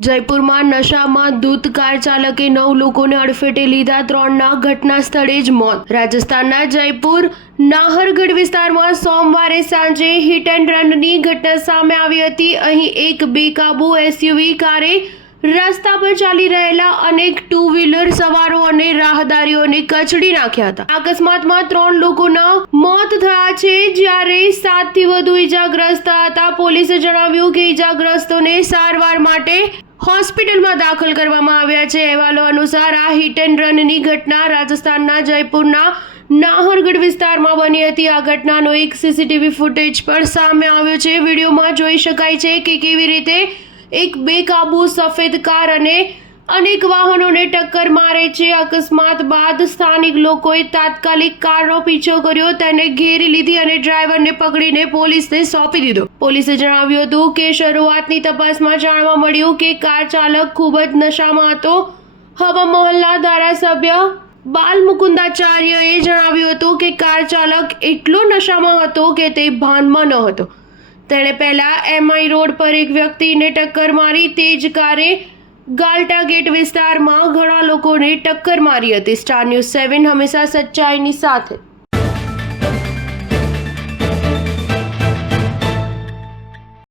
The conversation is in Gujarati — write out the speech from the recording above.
જયપુરમાં નશામાં ધૂત કાર ચાલકે 9 લોકોને અડફેટે લીધા, 3ના ઘટના સ્થળે જ મોત। રાજસ્થાનના જયપુર નાહરગઢ વિસ્તારમાં સોમવારે સાંજે હિટ એન્ડ રનની ઘટના સામે આવી હતી। અહીં એક બેકાબુ એસયુવી કારે રસ્તા પર ચાલી રહેલા અનેક ટુ વ્હીલર સવારો અને રાહદારીઓને કચડી નાખ્યા હતા। અકસ્માતમાં 3 લોકોના મોત થયા છે, જ્યારે 7થી વધુ ઈજાગ્રસ્ત હતા। પોલીસે જણાવ્યું કે ઈજાગ્રસ્તોને સારવાર માટે હોસ્પિટલમાં દાખલ કરવામાં આવ્યા છે। અહેવાલો અનુસાર આ હિટ એન્ડ રનની ઘટના રાજસ્થાનના જયપુરના નાહરગઢ વિસ્તારમાં બની હતી। આ ઘટનાનો એક સીસીટીવી ફૂટેજ પણ સામે આવ્યો છે। વિડીયોમાં જોઈ શકાય છે કે કેવી રીતે એક બેકાબુ સફેદ કાર અને અનેક વાહનોને ટક્કર મારે છે। અકસ્માત બાદ સ્થાનિક લોકોએ તાત્કાલિક કારનો પીછો કર્યો, તેને ઘેરી લીધી અને ડ્રાઈવરને પકડીને પોલીસને સોંપી દીધો। પોલીસે જણાવ્યું હતું કે શરૂઆતની તપાસમાં જાણવા મળ્યું કે કાર ચાલક ખૂબ જ નશામાં હતો। હવા મહલના ધારાસભ્ય બાલ મુકુંદાચાર્યએ જણાવ્યું હતું કે કાર ચાલક એટલો નશામાં હતો કે તે ભાનમાં ન હતો। તેણે પહેલા એમઆઈ રોડ પર એક વ્યક્તિને ટક્કર મારી। તે જ કારે ગાલ્ટા ગેટ વિસ્તારમાં ઘણા લોકોને ટક્કર મારી હતી। સ્ટાર ન્યૂઝ 7 હંમેશા સચ્ચાઈની સાથે।